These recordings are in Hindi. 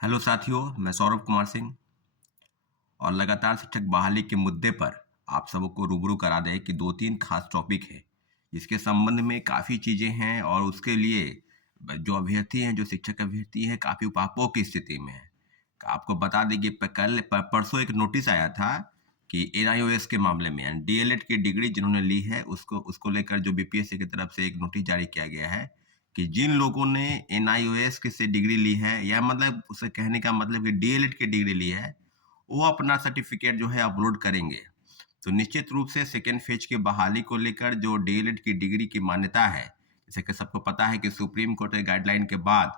हेलो साथियों, मैं सौरभ कुमार सिंह और लगातार शिक्षक बहाली के मुद्दे पर आप सबको रूबरू करा दें कि 2-3 खास टॉपिक है, जिसके संबंध में काफ़ी चीज़ें हैं और उसके लिए जो अभ्यर्थी हैं, जो शिक्षक अभ्यर्थी हैं, काफ़ी उपापों की स्थिति में हैं। आपको बता दें कि परसों एक नोटिस आया था कि एनआईओएस के मामले में यानी डीएलएड की डिग्री जिन्होंने ली है, उसको उसको लेकर जो बीपीएससी की तरफ से एक नोटिस जारी किया गया है कि जिन लोगों ने एनआईओएस की से डिग्री ली है या मतलब उसे कहने का मतलब कि डीएलएड की डिग्री ली है, वो अपना सर्टिफिकेट जो है अपलोड करेंगे। तो निश्चित रूप से सेकेंड फेज की बहाली को लेकर जो डीएलएड की डिग्री की मान्यता है, जैसे कि सबको पता है कि सुप्रीम कोर्ट के गाइडलाइन के बाद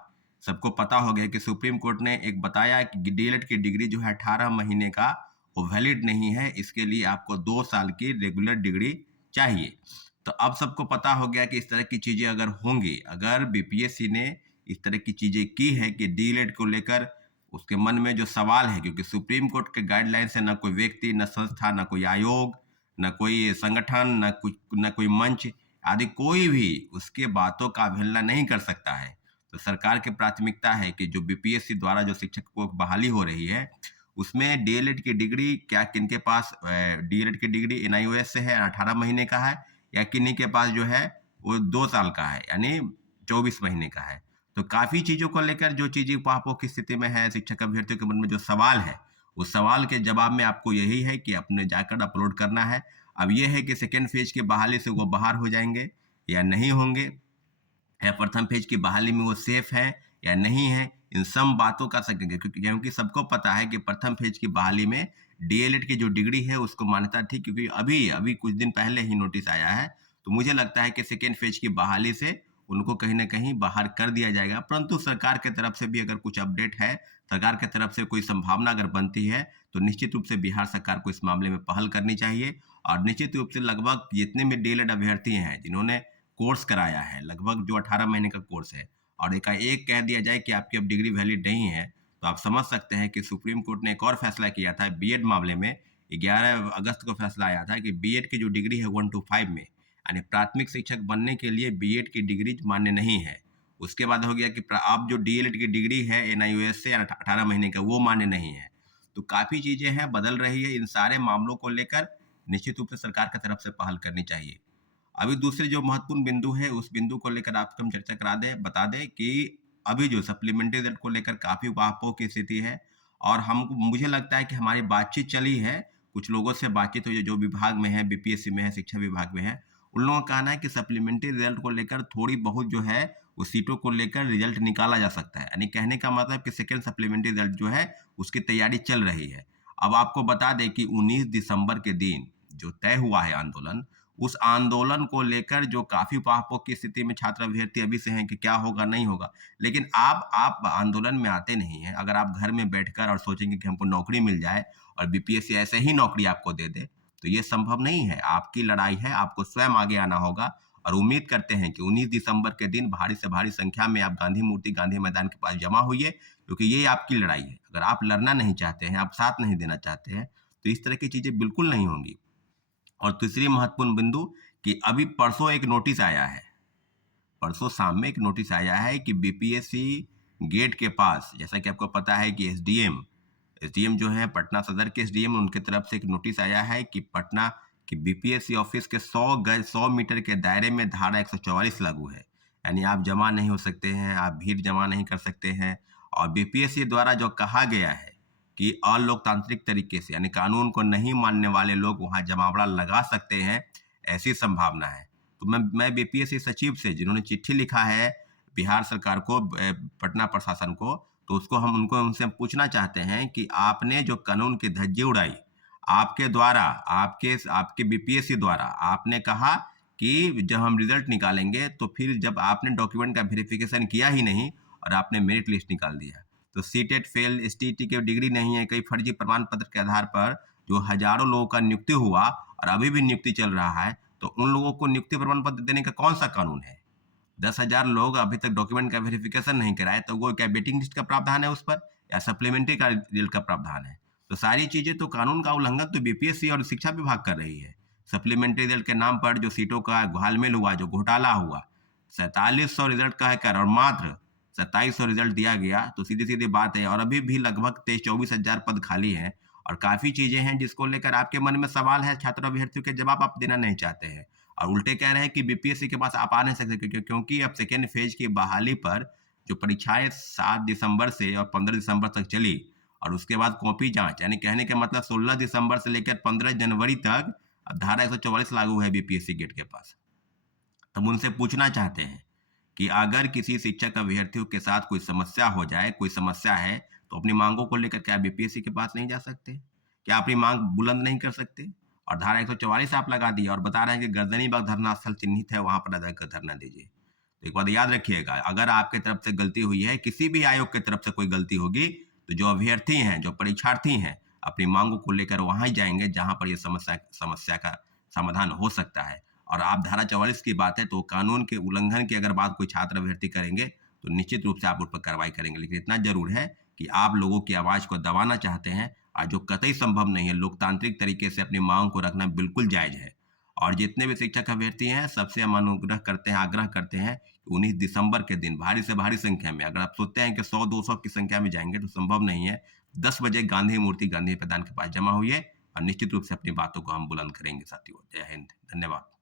सबको पता हो गया कि सुप्रीम कोर्ट ने एक बताया कि डीएलएड की डिग्री जो है 18 महीने का वो वैलिड नहीं है, इसके लिए आपको 2 साल की रेगुलर डिग्री चाहिए। तो अब सबको पता हो गया कि इस तरह की चीज़ें अगर होंगी, अगर बीपीएससी ने इस तरह की चीज़ें की है कि डीएलएड को लेकर उसके मन में जो सवाल है, क्योंकि सुप्रीम कोर्ट के गाइडलाइन से ना कोई व्यक्ति, ना संस्था, ना कोई आयोग, ना कोई संगठन, ना कोई मंच आदि कोई भी उसके बातों का अवहेलना नहीं कर सकता है। तो सरकार की प्राथमिकता है कि जो बीपीएससी द्वारा जो शिक्षकों की बहाली हो रही है, उसमें डीएलएड की डिग्री क्या किनके पास डीएलएड की डिग्री एनआईओएस से है 18 महीने का है या किन्हीं के पास जो है वो 2 साल का है, यानी 24 महीने का है। तो काफ़ी चीज़ों को लेकर जो चीज़ें उपापों की स्थिति में है, शिक्षक अभ्यर्थियों के मन में जो सवाल है, उस सवाल के जवाब में आपको यही है कि अपने जाकर अपलोड करना है। अब ये है कि सेकंड फेज की बहाली से वो बाहर हो जाएँगे या नहीं होंगे, या प्रथम फेज की बहाली में वो सेफ है या नहीं है, इन सब बातों का क्योंकि सबको पता है कि प्रथम फेज की बहाली में डीएलएड की जो डिग्री है उसको मान्यता थी, क्योंकि अभी अभी कुछ दिन पहले ही नोटिस आया है। तो मुझे लगता है कि सेकेंड फेज की बहाली से उनको कहीं न कहीं बाहर कर दिया जाएगा। परंतु सरकार की तरफ से भी अगर कुछ अपडेट है, सरकार की तरफ से कोई संभावना अगर बनती है, तो निश्चित रूप से बिहार सरकार को इस मामले में पहल करनी चाहिए और निश्चित रूप से लगभग जितने भी डीएलएड अभ्यर्थी हैं, जिन्होंने कोर्स कराया है, लगभग जो 18 महीने का कोर्स है और एकाएक कह दिया जाए कि आपकी अब डिग्री वैलिड नहीं है, तो आप समझ सकते हैं कि सुप्रीम कोर्ट ने एक और फैसला किया था बीएड मामले में। 11 अगस्त को फैसला आया था कि बीएड की जो डिग्री है 1 टू 5 में, यानी प्राथमिक शिक्षक बनने के लिए बीएड की डिग्री मान्य नहीं है। उसके बाद हो गया कि अब जो डीएलएड की डिग्री है एनआईओएस से 18 महीने का, वो मान्य नहीं है। तो काफ़ी चीज़ें हैं, बदल रही है। इन सारे मामलों को लेकर निश्चित रूप से सरकार की तरफ से पहल करनी चाहिए। अभी दूसरे जो महत्वपूर्ण बिंदु है, उस बिंदु को लेकर आपको हम चर्चा करा दें, बता दें कि अभी जो सप्लीमेंट्री रिजल्ट को लेकर काफ़ी ऊहापोह की स्थिति है और हमको मुझे लगता है कि हमारी बातचीत चली है, कुछ लोगों से बातचीत हुई है जो विभाग में है, बीपीएससी में है, शिक्षा विभाग में है। उन लोगों का कहना है कि सप्लीमेंट्री रिजल्ट को लेकर थोड़ी बहुत जो है, वो सीटों को लेकर रिजल्ट निकाला जा सकता है। यानी कहने का मतलब कि सेकंड सप्लीमेंट्री रिजल्ट जो है, उसकी तैयारी चल रही है। अब आपको बता दें कि 19 दिसंबर के दिन जो तय हुआ है आंदोलन, उस आंदोलन को लेकर जो काफ़ी उहापोह की स्थिति में छात्र अभ्यर्थी अभी से हैं कि क्या होगा, नहीं होगा। लेकिन आप आंदोलन में आते नहीं हैं। अगर आप घर में बैठकर और सोचेंगे कि हमको नौकरी मिल जाए और बीपीएससी ऐसे ही नौकरी आपको दे दे, तो ये संभव नहीं है। आपकी लड़ाई है, आपको स्वयं आगे आना होगा और उम्मीद करते हैं कि 19 दिसंबर के दिन भारी से भारी संख्या में आप गांधी मूर्ति, गांधी मैदान के पास जमा होइए, क्योंकि ये आपकी लड़ाई है। अगर आप लड़ना नहीं चाहते हैं, आप साथ नहीं देना चाहते हैं, तो इस तरह की चीज़ें बिल्कुल नहीं होंगी। और तीसरी महत्वपूर्ण बिंदु कि अभी परसों एक नोटिस आया है, परसों शाम में एक नोटिस आया है कि बीपीएससी गेट के पास, जैसा कि आपको पता है कि एसडीएम जो है पटना सदर के एसडीएम, उनकी तरफ से एक नोटिस आया है कि पटना की बीपीएससी ऑफिस के 100 मीटर के दायरे में धारा 144 लागू है। यानी आप जमा नहीं हो सकते हैं, आप भीड़ जमा नहीं कर सकते हैं और बीपीएससी द्वारा जो कहा गया है कि अलोकतांत्रिक तरीके से यानी कानून को नहीं मानने वाले लोग वहाँ जमावड़ा लगा सकते हैं, ऐसी संभावना है। तो मैं बीपीएससी सचिव से, जिन्होंने चिट्ठी लिखा है बिहार सरकार को, पटना प्रशासन को, तो उसको हम उनको उनसे हम पूछना चाहते हैं कि आपने जो कानून की धज्जी उड़ाई, आपके द्वारा, आपके आपके बीपीएससी द्वारा आपने कहा कि जब हम रिजल्ट निकालेंगे तो फिर जब आपने डॉक्यूमेंट का वेरिफिकेशन किया ही नहीं और आपने मेरिट लिस्ट निकाल दिया। तो सीटेट फेल, एसटीईटी की डिग्री नहीं है, कई फर्जी प्रमाण पत्र के आधार पर जो हजारों लोगों का नियुक्ति हुआ और अभी भी नियुक्ति चल रहा है, तो उन लोगों को नियुक्ति प्रमाण पत्र देने का कौन सा कानून है? 10,000 लोग अभी तक डॉक्यूमेंट का वेरिफिकेशन नहीं कराए, तो वो क्या वेटिंग लिस्ट का प्रावधान है उस पर या सप्लीमेंट्री का रिजल्ट का प्रावधान है? तो सारी चीजें तो कानून का उल्लंघन तो बीपीएससी और शिक्षा विभाग कर रही है। सप्लीमेंट्री रिजल्ट के नाम पर जो सीटों का घालमेल हुआ, जो घोटाला हुआ, 4700 रिजल्ट का है कर और मात्र 2700 रिजल्ट दिया गया, तो सीधी-सीधी बात है और अभी भी लगभग 23-24 हज़ार पद खाली हैं और काफ़ी चीज़ें हैं जिसको लेकर आपके मन में सवाल है, छात्र अभ्यर्थियों के जवाब आप देना नहीं चाहते हैं और उल्टे कह रहे हैं कि बीपीएससी के पास आप आ नहीं सकते क्योंकि अब सेकंड फेज की बहाली पर जो परीक्षाएँ 7 दिसंबर से और 15 दिसंबर तक चली और उसके बाद कॉपी जाँच, यानी कहने का मतलब 16 दिसंबर से लेकर 15 जनवरी तक अब धारा 144 लागू है बीपीएससी गेट के पास। हम उनसे पूछना चाहते हैं कि अगर किसी शिक्षक अभ्यर्थियों के साथ कोई समस्या हो जाए, कोई समस्या है, तो अपनी माँगों को लेकर क्या बीपीएससी के पास नहीं जा सकते? क्या अपनी माँग बुलंद नहीं कर सकते? और धारा 144 आप लगा दिए और बता रहे हैं कि गर्दनीबाग धरना स्थल चिन्हित है, वहाँ पर जाकर धरना दीजिए। तो एक बात याद रखिएगा, अगर आपके तरफ से गलती हुई है, किसी भी आयोग की तरफ से कोई गलती होगी, तो जो अभ्यर्थी हैं, जो परीक्षार्थी हैं, अपनी माँगों को लेकर वहाँ ही जाएँगे, जहाँ पर ये समस्या का समाधान हो सकता है। और आप धारा 44 की बात है तो कानून के उल्लंघन की अगर बात कोई छात्र अभ्यर्थी करेंगे तो निश्चित रूप से आप उन पर कार्रवाई करेंगे, लेकिन इतना जरूर है कि आप लोगों की आवाज को दबाना चाहते हैं और जो कतई संभव नहीं है, लोकतांत्रिक तरीके से अपनी मांग को रखना बिल्कुल जायज है। और जितने भी शिक्षक अभ्यर्थी हैं सबसे हम अनुग्रह करते हैं, आग्रह करते हैं कि 19 दिसंबर के दिन भारी से भारी संख्या में, अगर आप सोचते हैं कि 100-200 की संख्या में जाएंगे तो संभव नहीं है, 10 बजे गांधी मूर्ति गांधी मैदान के पास जमा हुई है और निश्चित रूप से अपनी बातों को हम बुलंद करेंगे साथियों। जय हिंद, धन्यवाद।